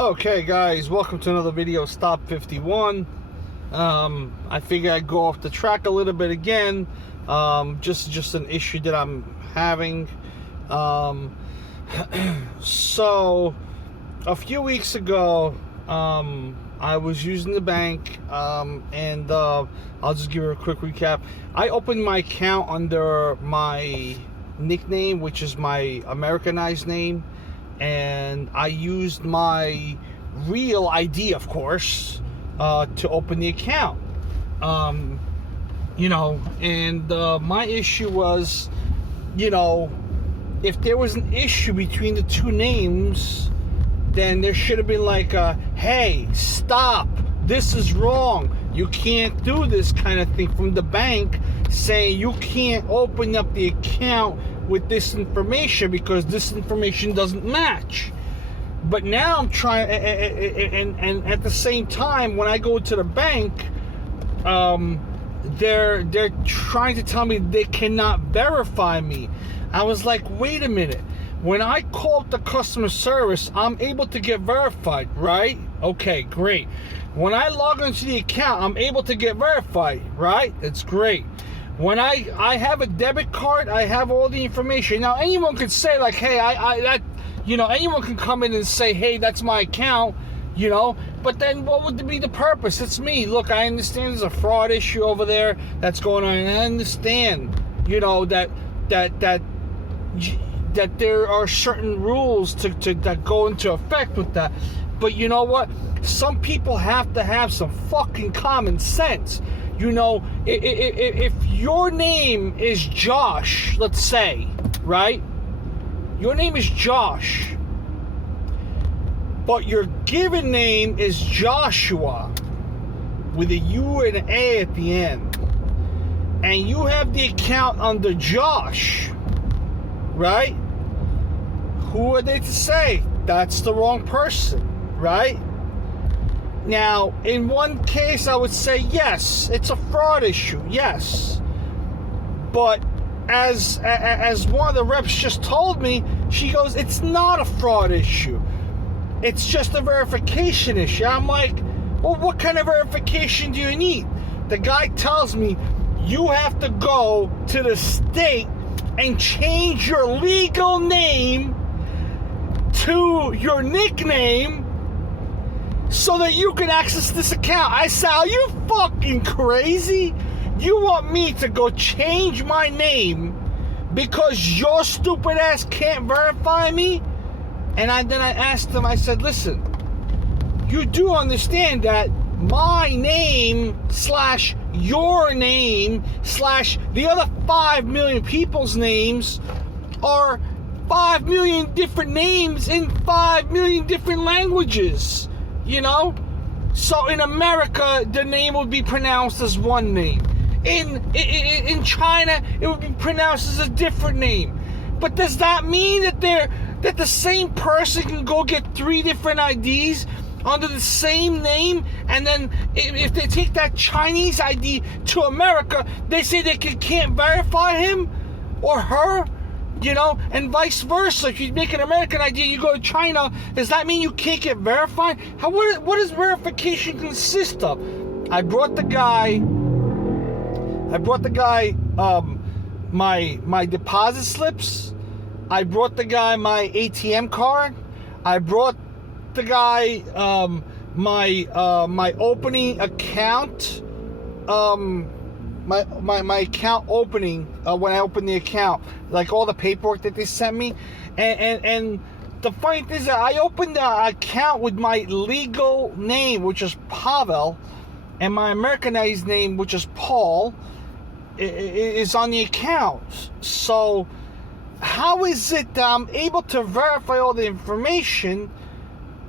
Okay guys, welcome to another video, Stop 51. I figured I'd go off the track a little bit again. Just an issue that I'm having. So a few weeks ago, I was using the bank, and I'll just give you a quick recap. I opened my account under my nickname, which is my Americanized name, and I used my real ID, of course, to open the account. And my issue was, if there was an issue between the two names, then there should have been like a, hey, stop, this is wrong, you can't do this kind of thing from the bank, saying you can't open up the account with this information because this information doesn't match. But now I'm trying, and at the same time, when I go to the bank, they're trying to tell me they cannot verify me. I was like, wait a minute. When I call the customer service, I'm able to get verified, right? Okay, great. When I log into the account, I'm able to get verified, right? It's great. When I have a debit card, I have all the information. Now, anyone could say, like, hey, anyone can come in and say, hey, that's my account, but then what would be the purpose? It's me. Look, I understand there's a fraud issue over there that's going on, and I understand, that there are certain rules that go into effect with that. But you know what? Some people have to have some fucking common sense. If your name is Josh, let's say, right? Your name is Josh, but your given name is Joshua with a U and an A at the end, and you have the account under Josh, right? Who are they to say that's the wrong person, right? Now, in one case, I would say yes, it's a fraud issue, yes. But as one of the reps just told me, she goes, it's not a fraud issue. It's just a verification issue. I'm like, well, what kind of verification do you need? The guy tells me, you have to go to the state and change your legal name to your nickname so that you can access this account. I said, are you fucking crazy? You want me to go change my name because your stupid ass can't verify me? And then I asked him, I said, listen, you do understand that my name / your name / the other 5 million people's names are 5 million different names in 5 million different languages, So in America, the name would be pronounced as one name. In China, it would be pronounced as a different name. But does that mean that the same person can go get 3 different IDs under the same name, and then if they take that Chinese ID to America, they say they can't verify him or her, and vice versa? If you make an American ID and you go to China, does that mean you can't get verified? What does verification consist of? I brought the guy my deposit slips. I brought the guy my ATM card. I brought the guy my opening account, my account opening, when I opened the account, like all the paperwork that they sent me, and the funny thing is that I opened the account with my legal name, which is Pavel, and my Americanized name, which is Paul, is on the account. So how is it that I'm able to verify all the information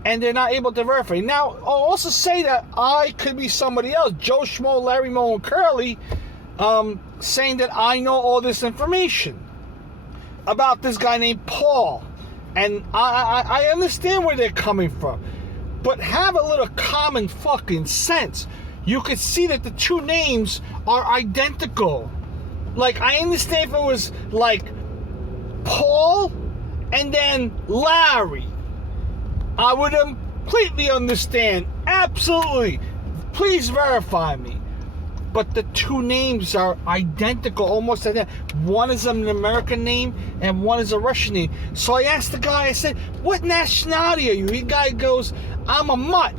and they're not able to verify? Now, I'll also say that I could be somebody else, Joe Schmo, Larry Moe, and Curly, saying that I know all this information about this guy named Paul. And I understand where they're coming from. But have a little common fucking sense. You could see that the two names are identical. Like, I understand if it was like Paul and then Larry, I would have completely understand. Absolutely. Please verify me. But the two names are identical, almost identical. One is an American name and one is a Russian name. So I asked the guy, I said, what nationality are you? The guy goes, I'm a mutt.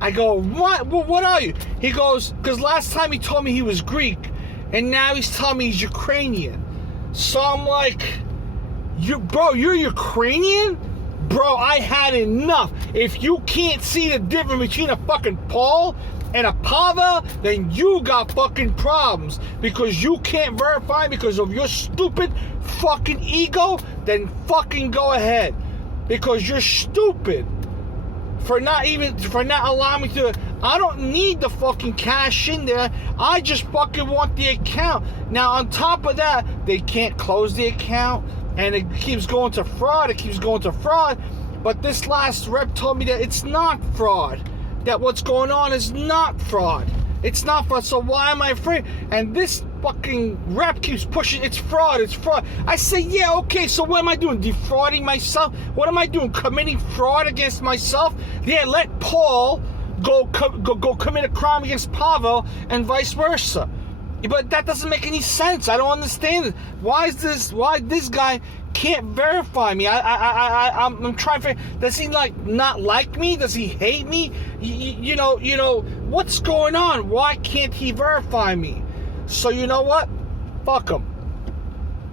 I go, what? Well, what are you? He goes, because last time he told me he was Greek, and now he's telling me he's Ukrainian. So I'm like, you're Ukrainian? Bro, I had enough. If you can't see the difference between a fucking Paul and a Pavel, then you got fucking problems. Because you can't verify because of your stupid fucking ego, then fucking go ahead. Because you're stupid. For not allowing me to. I don't need the fucking cash in there. I just fucking want the account. Now on top of that, they can't close the account, and it keeps going to fraud. But this last rep told me that it's not fraud. That what's going on is not fraud. It's not fraud. So why am I afraid? And this fucking rep keeps pushing, it's fraud. I say, yeah, okay, so what am I doing? Defrauding myself? What am I doing? Committing fraud against myself? Yeah, let Paul go commit a crime against Pavel and vice versa. But that doesn't make any sense. I don't understand it. Why this guy can't verify me? I'm trying to figure, does he not like me? Does he hate me? You know, what's going on? Why can't he verify me? So you know what? Fuck him.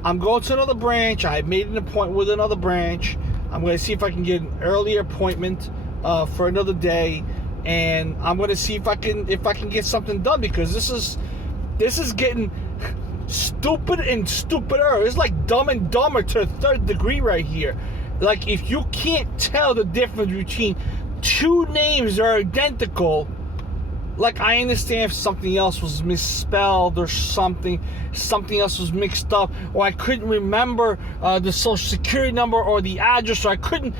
I'm going to another branch. I made an appointment with another branch. I'm going to see if I can get an earlier appointment for another day, and I'm going to see if I can get something done, because this is getting stupid and stupider. It's like Dumb and Dumber to a third degree right here. Like, if you can't tell the difference between two names that are identical, like, I understand if something else was misspelled or something else was mixed up, or I couldn't remember the social security number or the address, or I couldn't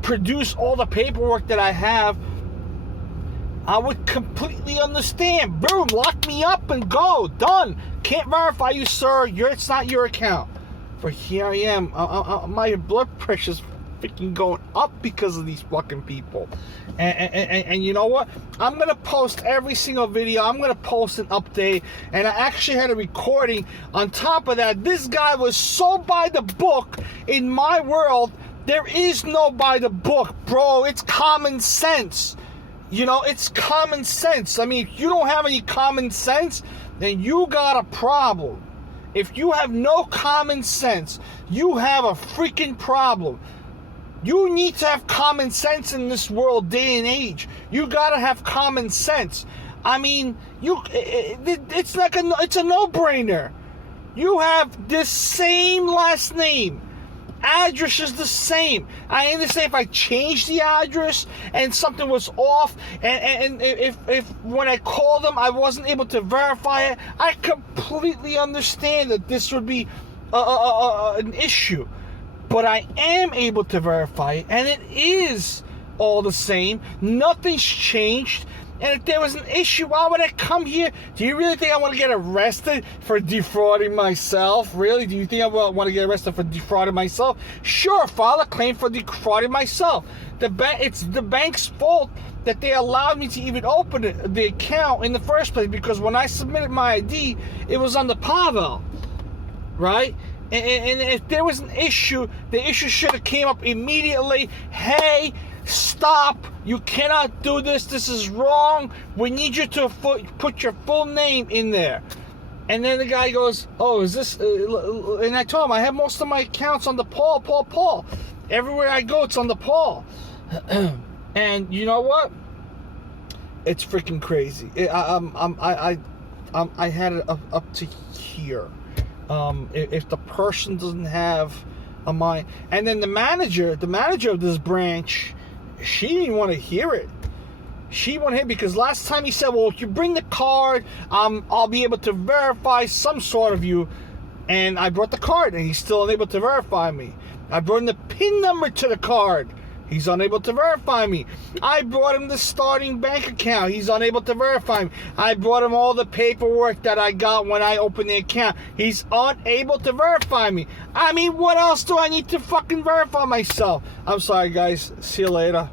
produce all the paperwork that I have, I would completely understand. Boom, lock me up and go. Done. Can't verify you, sir. It's not your account. But here I am. My blood pressure's freaking going up because of these fucking people. And you know what? I'm going to post every single video. I'm going to post an update. And I actually had a recording. On top of that, this guy was so by the book. In my world, there is no by the book, bro. It's common sense. You know, it's common sense. I mean, if you don't have any common sense, then you got a problem. If you have no common sense, you have a freaking problem. You need to have common sense in this world, day and age. You gotta have common sense. I mean, it's a no-brainer. You have this same last name. Address is the same. I understand if I changed the address and something was off, and if when I called them I wasn't able to verify it, I completely understand that this would be an issue. But I am able to verify it, and it is all the same. Nothing's changed. And if there was an issue, why would I come here? Do you really think I want to get arrested for defrauding myself? Really? Do you think I want to get arrested for defrauding myself? Sure, file a claim for defrauding myself. It's the bank's fault that they allowed me to even open the account in the first place, because when I submitted my ID, it was under Pavel, right? And if there was an issue, the issue should have came up immediately. Hey, stop. You cannot do this. This is wrong. We need you to put your full name in there. And then the guy goes, oh, is this... and I told him I have most of my accounts on the Paul. Everywhere I go, it's on the Paul. And you know what? It's freaking crazy. I had it up to here. If the person doesn't have a mind, and then the manager of this branch, she didn't want to hear it. She didn't want to hear it because last time he said, well, if you bring the card, I'll be able to verify some sort of you. And I brought the card, and he's still unable to verify me. I brought him the PIN number to the card. He's unable to verify me. I brought him the starting bank account. He's unable to verify me. I brought him all the paperwork that I got when I opened the account. He's unable to verify me. I mean, what else do I need to fucking verify myself? I'm sorry, guys. See you later.